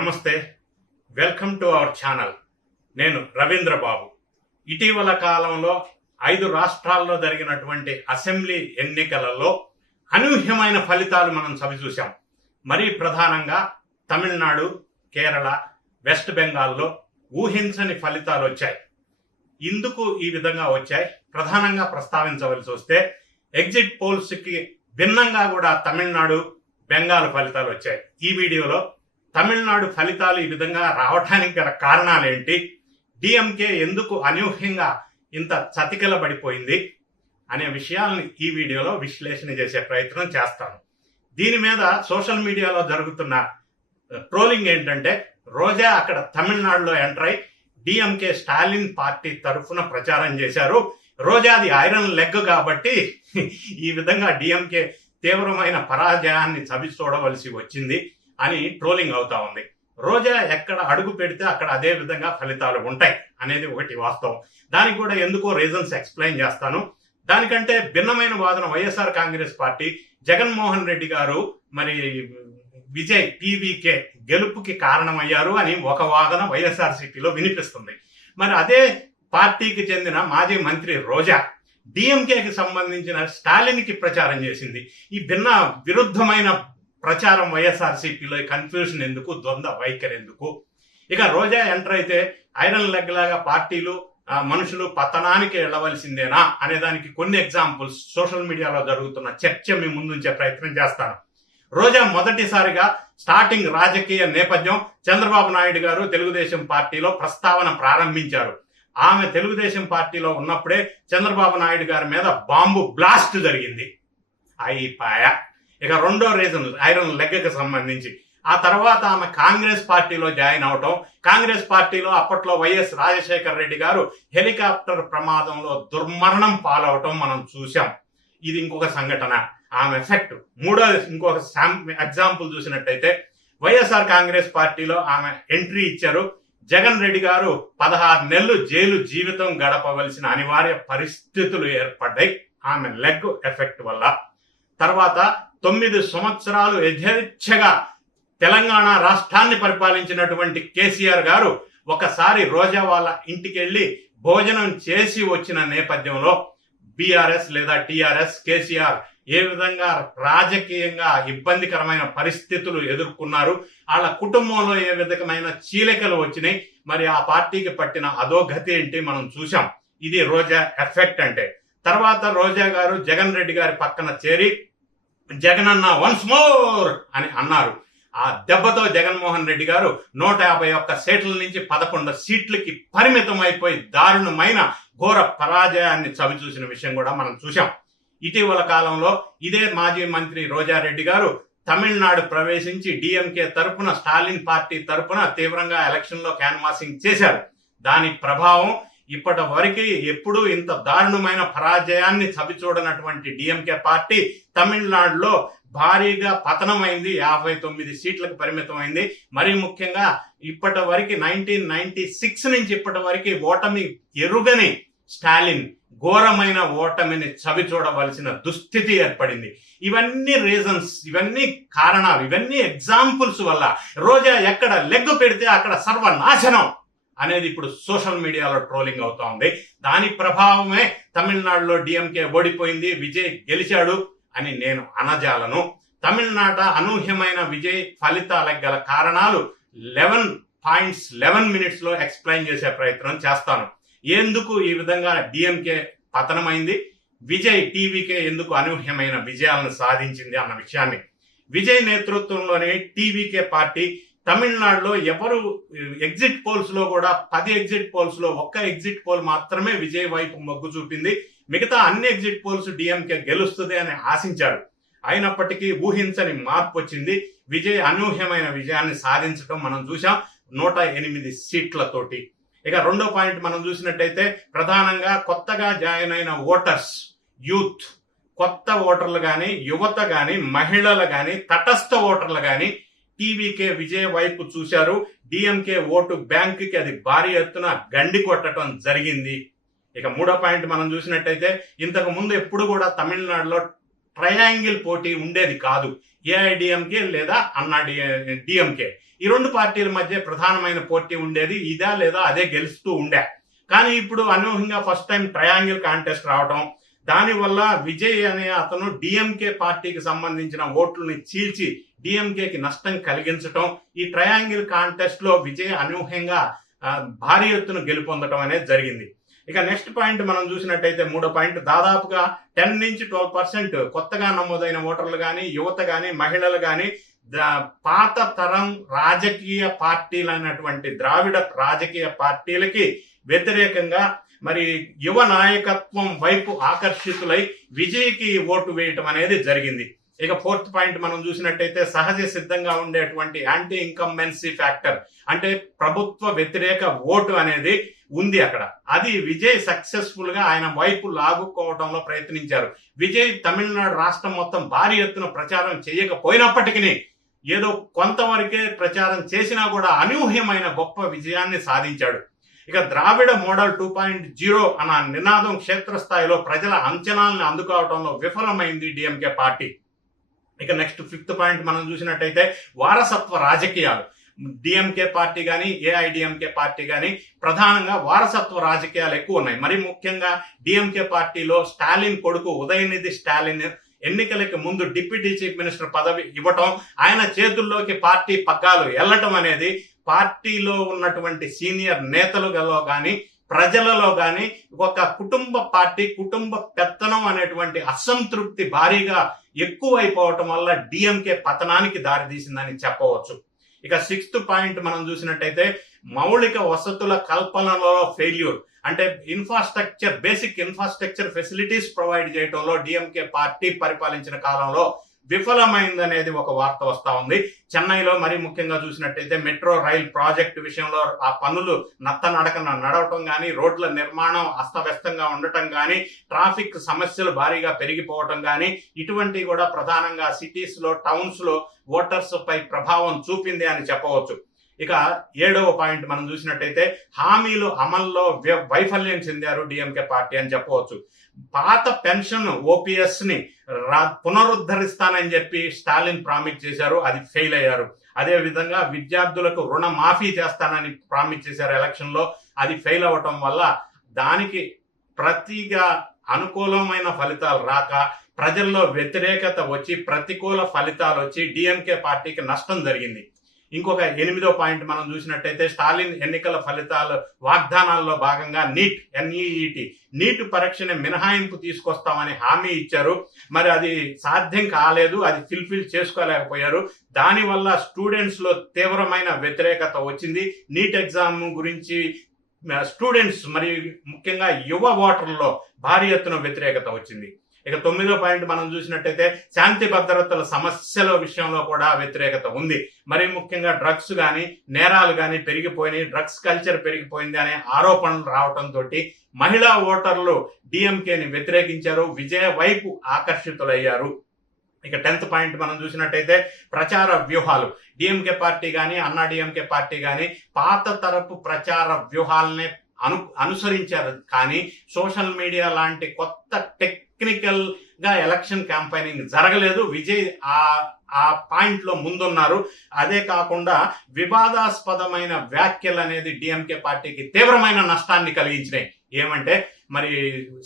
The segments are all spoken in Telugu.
నమస్తే, వెల్కమ్ టు అవర్ ఛానల్. నేను రవీంద్ర బాబు. ఇటీవల కాలంలో 5 రాష్ట్రాల్లో జరిగినటువంటి అసెంబ్లీ ఎన్నికలలో అనూహ్యమైన ఫలితాలు మనం చవిచూశాం. మరీ ప్రధానంగా తమిళనాడు, కేరళ, వెస్ట్ బెంగాల్లో ఊహించని ఫలితాలు వచ్చాయి. ఇందుకు ఈ విధంగా వచ్చాయి ప్రధానంగా ప్రస్తావించవలసి వస్తే ఎగ్జిట్ పోల్స్కి భిన్నంగా కూడా తమిళనాడు, బెంగాల్ ఫలితాలు వచ్చాయి. ఈ వీడియోలో తమిళనాడు ఫలితాలు ఈ విధంగా రావడానికి గల కారణాలేంటి, డిఎంకే ఎందుకు అనూహ్యంగా ఇంత చతికిలబడిపోయింది అనే విషయాలను ఈ వీడియోలో విశ్లేషణ చేసే ప్రయత్నం చేస్తాను. దీని మీద సోషల్ మీడియాలో జరుగుతున్న ట్రోలింగ్ ఏంటంటే, రోజా అక్కడ తమిళనాడులో ఎంటర్ అయి డిఎంకే స్టాలిన్ పార్టీ తరఫున ప్రచారం చేశారు. రోజాది ఐరన్ లెగ్ కాబట్టి ఈ విధంగా డిఎంకే తీవ్రమైన పరాజయాన్ని చవి చూడవలసి వచ్చింది అని ట్రోలింగ్ అవుతా ఉంది. రోజా ఎక్కడ అడుగు పెడితే అక్కడ అదే విధంగా ఫలితాలు ఉంటాయి అనేది ఒకటి వాస్తవం. దానికి కూడా ఎందుకో రీజన్స్ ఎక్స్ప్లెయిన్ చేస్తాను. దానికంటే భిన్నమైన వాదన వైఎస్ఆర్ కాంగ్రెస్ పార్టీ, జగన్మోహన్ రెడ్డి గారు మరి విజయ్ టీవీకే గెలుపుకి కారణమయ్యారు అని ఒక వాదన వైఎస్ఆర్సీపీలో వినిపిస్తుంది. మరి అదే పార్టీకి చెందిన మాజీ మంత్రి రోజా డిఎంకేకి సంబంధించిన స్టాలిన్కి ప్రచారం చేసింది. ఈ విరుద్ధమైన ప్రచారం వైఎస్ఆర్సీపీలో కన్ఫ్యూజన్ ఎందుకు, ద్వంద్వ వైఖరి ఎందుకు? ఇక రోజా ఎంటర్ అయితే ఐరన్ లెగ్ లాగా పార్టీలు, మనుషులు పతనానికి వెళ్ళవలసిందేనా అనే దానికి కొన్ని ఎగ్జాంపుల్స్ సోషల్ మీడియాలో జరుగుతున్న చర్చ మీ ముందుంచే ప్రయత్నం చేస్తాను. రోజా మొదటిసారిగా స్టార్టింగ్ రాజకీయ నేపథ్యం చంద్రబాబు నాయుడు గారు తెలుగుదేశం పార్టీలో ప్రస్తావన ప్రారంభించారు. ఆమె తెలుగుదేశం పార్టీలో ఉన్నప్పుడే చంద్రబాబు నాయుడు గారి మీద బాంబు బ్లాస్ట్ జరిగింది. అయిపాయ. ఇక రెండో రీజన్ ఐరన్ లెగ్కి సంబంధించి, ఆ తర్వాత ఆమె కాంగ్రెస్ పార్టీలో జాయిన్ అవటం, కాంగ్రెస్ పార్టీలో అప్పట్లో వైఎస్ రాజశేఖర రెడ్డి గారు హెలికాప్టర్ ప్రమాదంలో దుర్మరణం పాలవటం మనం చూసాం. ఇది ఇంకొక సంఘటన, ఆమె ఎఫెక్ట్. మూడో ఇంకొక ఎగ్జాంపుల్ చూసినట్టయితే వైఎస్ఆర్ కాంగ్రెస్ పార్టీలో ఆమె ఎంట్రీ ఇచ్చారు. జగన్ రెడ్డి గారు 16 నెలలు జైలు జీవితం గడపవలసిన అనివార్య పరిస్థితులు ఏర్పడ్డాయి ఆమె లెగ్ ఎఫెక్ట్ వల్ల. తర్వాత 9 సంవత్సరాలు యథేచ్ఛగా తెలంగాణ రాష్ట్రాన్ని పరిపాలించినటువంటి కేసీఆర్ గారు ఒకసారి రోజా వాళ్ళ ఇంటికి వెళ్ళి భోజనం చేసి వచ్చిన నేపథ్యంలో బీఆర్ఎస్ లేదా టీఆర్ఎస్, కేసీఆర్ ఏ విధంగా రాజకీయంగా ఇబ్బందికరమైన పరిస్థితులు ఎదుర్కొన్నారు, వాళ్ళ కుటుంబంలో ఏ విధమైన చీలికలు వచ్చినాయి, మరి ఆ పార్టీకి పట్టిన అధోగతి ఏంటి మనం చూసాం. ఇది రోజా ఎఫెక్ట్ అంటే. తర్వాత రోజా గారు జగన్ రెడ్డి గారి పక్కన చేరి జగన్ అన్న వన్స్ మోర్ అని అన్నారు. ఆ దెబ్బతో జగన్మోహన్ రెడ్డి గారు 151 సీట్ల నుంచి 11 సీట్లకి పరిమితం అయిపోయి దారుణమైన ఘోర పరాజయాన్ని చవిచూసిన విషయం కూడా మనం చూసాం. ఇటీవల కాలంలో ఇదే మాజీ మంత్రి రోజారెడ్డి గారు తమిళనాడు ప్రవేశించి డిఎంకే తరపున, స్టాలిన్ పార్టీ తరపున తీవ్రంగా ఎలక్షన్లో క్యాన్వాసింగ్ చేశారు. దాని ప్రభావం ఇప్పటి వరకు ఎప్పుడూ ఇంత దారుణమైన పరాజయాన్ని చవిచూడనటువంటి డిఎంకే పార్టీ తమిళనాడులో భారీగా పతనమైంది, 59 సీట్లకు పరిమితమైంది. మరీ ముఖ్యంగా ఇప్పటి వరకు 1996 నుంచి ఇప్పటి వరకు ఓటమి ఎరుగని స్టాలిన్ ఘోరమైన ఓటమిని చవి చూడవలసిన దుస్థితి ఏర్పడింది. ఇవన్నీ రీజన్స్, ఇవన్నీ కారణాలు, ఇవన్నీ ఎగ్జాంపుల్స్ వల్ల రోజా ఎక్కడ లెగ్గు పెడితే అక్కడ సర్వనాశనం అనేది ఇప్పుడు సోషల్ మీడియాలో ట్రోలింగ్ అవుతా ఉంది. దాని ప్రభావమే తమిళనాడులో డిఎంకే ఓడిపోయింది, విజయ్ గెలిచాడు అని నేను అనజాలను. తమిళనాట అనూహ్యమైన విజయ్ ఫలితాలకు గల కారణాలు 11 minutes లో ఎక్స్ప్లెయిన్ చేసే ప్రయత్నం చేస్తాను. ఎందుకు ఈ విధంగా డిఎంకే పతనమైంది, విజయ్ టీవీకే ఎందుకు అనూహ్యమైన విజయాలను సాధించింది అన్న విషయాన్ని. విజయ్ నేతృత్వంలోని టీవీకే పార్టీ తమిళనాడులో ఎవరు ఎగ్జిట్ పోల్స్ లో కూడా 10 ఎగ్జిట్ పోల్స్ లో 1 ఎగ్జిట్ పోల్ మాత్రమే విజయ్ వైపు మొగ్గు చూపింది. మిగతా అన్ని ఎగ్జిట్ పోల్స్ డిఎంకే గెలుస్తుంది అని ఆశించారు. అయినప్పటికీ ఊహించని మార్పు వచ్చింది. విజయ్ అనూహ్యమైన విజయాన్ని సాధించడం మనం చూసాం 108 సీట్లతోటి. ఇక రెండో పాయింట్ మనం చూసినట్టయితే ప్రధానంగా కొత్తగా జాయిన్ అయిన ఓటర్స్, యూత్, కొత్త ఓటర్లు కానీ, యువత కానీ, మహిళలు కానీ, తటస్థ ఓటర్లు కానీ టీవీకే విజయ్ వైపు చూశారు. డిఎంకే ఓటు బ్యాంకుకి అది భారీ ఎత్తున గండి కొట్టడం జరిగింది. ఇక మూడో పాయింట్ మనం చూసినట్టయితే ఇంతకు ముందు ఎప్పుడు కూడా తమిళనాడులో ట్రయాంగిల్ పోటీ ఉండేది కాదు. ఏఐడిఎంకే లేదా అన్నా డిఎంకే. ఈ రెండు పార్టీల మధ్య ప్రధానమైన పోటీ ఉండేది. ఇదా లేదా అదే గెలుస్తూ ఉండే. కానీ ఇప్పుడు అనూహ్యంగా ఫస్ట్ టైం ట్రయాంగిల్ కాంటెస్ట్ రావడం, దానివల్ల విజయ్ అనే అతను డిఎంకే పార్టీకి సంబంధించిన ఓట్లని చీల్చి డిఎంకేకి నష్టం కలిగించడం, ఈ ట్రయాంగిల్ కాంటెస్ట్ లో విజయ్ అనూహ్యంగా భారీ ఎత్తున గెలుపొందడం అనేది జరిగింది. ఇక నెక్స్ట్ పాయింట్ మనం చూసినట్టయితే మూడో పాయింట్, దాదాపుగా 10 నుంచి 12% కొత్తగా నమోదైన ఓటర్లు కానీ, యువత కానీ, మహిళలు కానీ పాత తరం రాజకీయ పార్టీలైనటువంటి ద్రావిడ రాజకీయ పార్టీలకి వ్యతిరేకంగా మరి యువ నాయకత్వం వైపు ఆకర్షితులై విజయ్కి ఓటు వేయటం అనేది జరిగింది. ఇక ఫోర్త్ పాయింట్ మనం చూసినట్టయితే సహజ సిద్ధంగా ఉండేటువంటి యాంటీ ఇన్కంబెన్సీ ఫ్యాక్టర్, అంటే ప్రభుత్వ వ్యతిరేక ఓటు అనేది ఉంది అక్కడ. అది విజయ్ సక్సెస్ఫుల్ గా ఆయన వైపు లాగుకోవడంలో ప్రయత్నించారు. విజయ్ తమిళనాడు రాష్ట్రం మొత్తం భారీ ఎత్తున ప్రచారం చేయకపోయినప్పటికీ ఏదో కొంతవరకే ప్రచారం చేసినా కూడా అనూహ్యమైన గొప్ప విజయాన్ని సాధించాడు. ఇక ద్రావిడ మోడల్ 2.0 అన్న నినాదం క్షేత్రస్థాయిలో ప్రజల అంచనాలను అందుకోవడంలో విఫలమైంది డిఎంకే పార్టీ. ఇక నెక్స్ట్ ఫిఫ్త్ పాయింట్ మనం చూసినట్టయితే వారసత్వ రాజకీయాలు. డిఎంకే పార్టీ కానీ, ఏఐడిఎంకే పార్టీ కానీ ప్రధానంగా వారసత్వ రాజకీయాలు ఎక్కువ ఉన్నాయి. మరి ముఖ్యంగా డిఎంకే పార్టీలో స్టాలిన్ కొడుకు ఉదయనిధి స్టాలిన్ ఎన్నికలకి ముందు డిప్యూటీ చీఫ్ మినిస్టర్ పదవి ఇవ్వటం, ఆయన చేతుల్లోకి పార్టీ పగ్గాలు వెళ్ళటం అనేది పార్టీలో ఉన్నటువంటి సీనియర్ నేతలలో కానీ, ప్రజలలో కానీ ఒక కుటుంబ పార్టీ, కుటుంబ పెత్తనం అనేటువంటి అసంతృప్తి భారీగా ఎక్కువైపోవటం వల్ల డిఎంకే పతనానికి దారితీసిందని చెప్పవచ్చు. ఇక సిక్స్త్ పాయింట్ మనం చూసినట్టయితే మౌలిక వసతుల కల్పనలో ఫెయిల్యూర్, అంటే infrastructure, basic infrastructure facilities provide చేయడంలో డిఎంకే పార్టీ పరిపాలించిన కాలంలో విఫలమైందనేది ఒక వార్త వస్తా ఉంది. చెన్నైలో మరి ముఖ్యంగా చూసినట్టయితే మెట్రో రైల్ ప్రాజెక్టు విషయంలో ఆ పనులు నత్తనడకన నడవటం కానీ, రోడ్ల నిర్మాణం అస్తవ్యస్తంగా ఉండటం కానీ, ట్రాఫిక్ సమస్యలు భారీగా పెరిగిపోవటం కానీ, ఇటువంటివి కూడా ప్రధానంగా సిటీస్ లో, టౌన్స్ లో ఓటర్స్ పై ప్రభావం చూపింది అని చెప్పవచ్చు. ఇక 7వ పాయింట్ మనం చూసినట్టయితే హామీలు అమల్లో వైఫల్యం చెందారు డిఎంకే పార్టీ అని చెప్పవచ్చు. పాత పెన్షన్ ఓపీఎస్ ని పునరుద్ధరిస్తానని చెప్పి స్టాలిన్ ప్రామిస్ చేశారు, అది ఫెయిల్ అయ్యారు. అదే విధంగా విద్యార్థులకు రుణ మాఫీ చేస్తానని ప్రామిస్ చేశారు ఎలక్షన్ లో, అది ఫెయిల్ అవ్వటం వల్ల దానికి ప్రతిగా అనుకూలమైన ఫలితాలు రాక ప్రజల్లో వ్యతిరేకత వచ్చి, ప్రతికూల ఫలితాలు వచ్చి డిఎంకే పార్టీకి నష్టం జరిగింది. ఇంకొక 8వ పాయింట్ మనం చూసినట్టయితే స్టాలిన్ ఎన్నికల ఫలితాలు వాగ్దానాల్లో భాగంగా నీట్ పరీక్షని మినహాయింపు తీసుకొస్తామని హామీ ఇచ్చారు. మరి అది సాధ్యం కాలేదు, అది ఫుల్ఫిల్ చేసుకోలేకపోయారు. దానివల్ల స్టూడెంట్స్ లో తీవ్రమైన వ్యతిరేకత వచ్చింది. నీట్ ఎగ్జామ్ గురించి స్టూడెంట్స్ మరి ముఖ్యంగా యువ ఓటర్లలో భారీ ఎత్తున వ్యతిరేకత వచ్చింది. ఇక 9వ పాయింట్ మనం చూసినట్టయితే శాంతి భద్రతల సమస్యల విషయంలో కూడా వ్యతిరేకత ఉంది. మరి ముఖ్యంగా డ్రగ్స్ కానీ, నేరాలు కానీ పెరిగిపోయినాయి, డ్రగ్స్ కల్చర్ పెరిగిపోయింది అనే ఆరోపణలు రావడంతో మహిళా ఓటర్లు డిఎంకేని వ్యతిరేకించారు, విజయ వైపు ఆకర్షితులయ్యారు. ఇక 10th పాయింట్ మనం చూసినట్టయితే ప్రచార వ్యూహాలు. డిఎంకే పార్టీ కానీ, అన్నా డిఎంకే పార్టీ కానీ పాత తరపు ప్రచార వ్యూహాలనే అనుసరించారు. కానీ సోషల్ మీడియా లాంటి కొత్త టెక్నికల్ గా ఎలక్షన్ క్యాంపెయినింగ్ జరగలేదు. విజయ్ ఆ పాయింట్ లో ముందున్నారు. అదే కాకుండా వివాదాస్పదమైన వ్యాఖ్యలు అనేది డిఎంకే పార్టీకి తీవ్రమైన నష్టాన్ని కలిగించినాయి. ఏమంటే మరి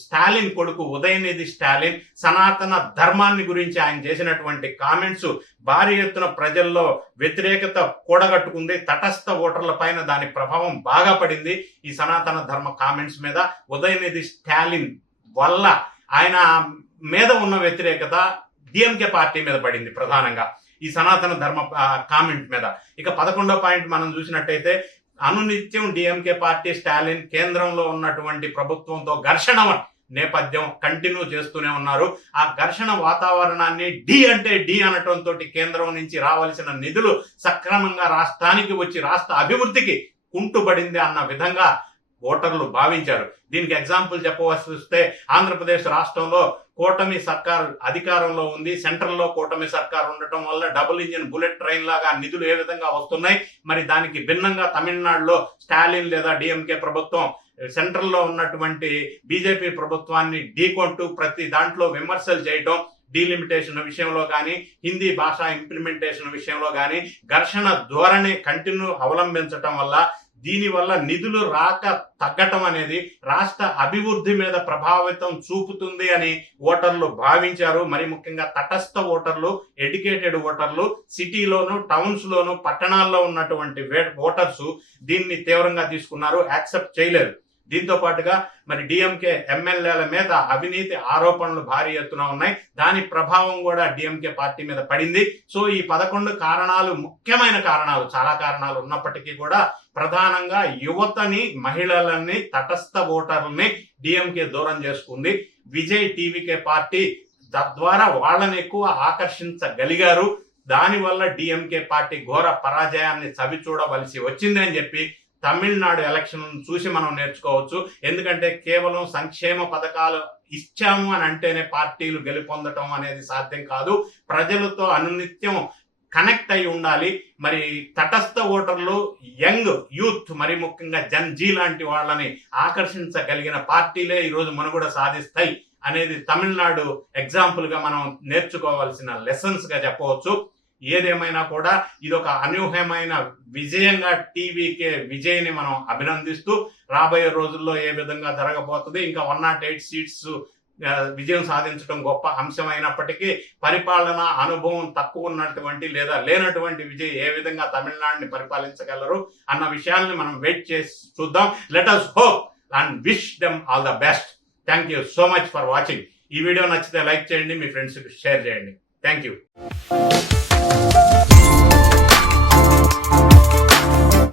స్టాలిన్ కొడుకు ఉదయనిధి స్టాలిన్ సనాతన ధర్మాన్ని గురించి ఆయన చేసినటువంటి కామెంట్స్ భారీ ఎత్తున ప్రజల్లో వ్యతిరేకత కూడగట్టుకుంది. తటస్థ ఓటర్ల పైన దాని ప్రభావం బాగా పడింది. ఈ సనాతన ధర్మ కామెంట్స్ మీద ఉదయనిధి స్టాలిన్ వల్ల ఆయన మీద ఉన్న వ్యతిరేకత డిఎంకే పార్టీ మీద పడింది ప్రధానంగా ఈ సనాతన ధర్మ కామెంట్ మీద. ఇక 11వ పాయింట్ మనం చూసినట్టయితే అనునిత్యం డిఎంకే పార్టీ, స్టాలిన్ కేంద్రంలో ఉన్నటువంటి ప్రభుత్వంతో ఘర్షణ నేపథ్యం కంటిన్యూ చేస్తూనే ఉన్నారు. ఆ ఘర్షణ వాతావరణాన్ని డి అనటంతో కేంద్రం నుంచి రావాల్సిన నిధులు సక్రమంగా రాష్ట్రానికి వచ్చి రాష్ట్ర అభివృద్ధికి కుంటుపడింది అన్న విధంగా ఓటర్లు భావించారు. దీనికి ఎగ్జాంపుల్ చెప్పవలసి వస్తే ఆంధ్రప్రదేశ్ రాష్ట్రంలో కూటమి సర్కార్ అధికారంలో ఉంది. సెంట్రల్ లో కూటమి సర్కార్ ఉండటం వల్ల డబుల్ ఇంజిన్ బుల్లెట్ ట్రైన్ లాగా నిధులు ఏ విధంగా వస్తున్నాయి, మరి దానికి భిన్నంగా తమిళనాడులో స్టాలిన్ లేదా డిఎంకే ప్రభుత్వం సెంట్రల్ లో ఉన్నటువంటి బీజేపీ ప్రభుత్వాన్ని ఢీకొంటూ ప్రతి దాంట్లో విమర్శలు చేయటం, డీలిమిటేషన్ విషయంలో కానీ హిందీ భాష ఇంప్లిమెంటేషన్ విషయంలో కానీ ఘర్షణ ధోరణి కంటిన్యూ అవలంబించటం వల్ల దీనివల్ల నిధులు రాక తగ్గటం అనేది రాష్ట్ర అభివృద్ధి మీద ప్రభావితం చూపుతుంది అని ఓటర్లు భావించారు. మరి ముఖ్యంగా తటస్థ ఓటర్లు, ఎడ్యుకేటెడ్ ఓటర్లు, సిటీలోను టౌన్స్ లోను పట్టణాల్లో ఉన్నటువంటి ఓటర్స్ దీన్ని తీవ్రంగా తీసుకున్నారు, యాక్సెప్ట్ చేయలేదు. దీంతో పాటుగా మరి డిఎంకే ఎమ్మెల్యేల మీద అవినీతి ఆరోపణలు భారీ ఎత్తున ఉన్నాయి. దాని ప్రభావం కూడా డిఎంకే పార్టీ మీద పడింది. సో ఈ 11 కారణాలు, ముఖ్యమైన కారణాలు, చాలా కారణాలు ఉన్నప్పటికీ కూడా ప్రధానంగా యువతని, మహిళలని, తటస్థ ఓటర్లని డిఎంకే దూరం చేసుకుంది. విజయ్ టీవీకే పార్టీ తద్వారా వాళ్ళని ఎక్కువ ఆకర్షించగలిగారు. దానివల్ల డిఎంకే పార్టీ ఘోర పరాజయాన్ని చవి చూడవలసి వచ్చింది అని చెప్పి తమిళనాడు ఎలక్షన్ చూసి మనం నేర్చుకోవచ్చు. ఎందుకంటే కేవలం సంక్షేమ పథకాలు ఇచ్చాము అని అంటేనే పార్టీలు గెలుపొందటం అనేది సాధ్యం కాదు. ప్రజలతో అనునిత్యం కనెక్ట్ అయి ఉండాలి. మరి తటస్థ ఓటర్లు, యంగ్ యూత్, మరి ముఖ్యంగా జన్జీ లాంటి వాళ్ళని ఆకర్షించగలిగిన పార్టీలే ఈరోజు మనుగడ సాధిస్తాయి అనేది తమిళనాడు ఎగ్జాంపుల్ గా మనం నేర్చుకోవాల్సిన లెసన్స్ గా చెప్పవచ్చు. ఏదేమైనా కూడా ఇదొక అనూహ్యమైన విజయంగా టీవీకే విజయ్ని మనం అభినందిస్తూ రాబోయే రోజుల్లో ఏ విధంగా జరగబోతుంది, ఇంకా 108 సీట్స్ విజయం సాధించడం గొప్ప అంశం అయినప్పటికీ పరిపాలన అనుభవం తక్కువ ఉన్నటువంటి లేదా లేనటువంటి విజయ్ ఏ విధంగా తమిళనాడుని పరిపాలించగలరు అన్న విషయాల్ని మనం వెయిట్ చేసి చూద్దాం. Let us hope and wish them all the best. Thank you so much for watching. ఈ వీడియో నచ్చితే లైక్ చేయండి, మీ ఫ్రెండ్స్కి షేర్ చేయండి. Thank you.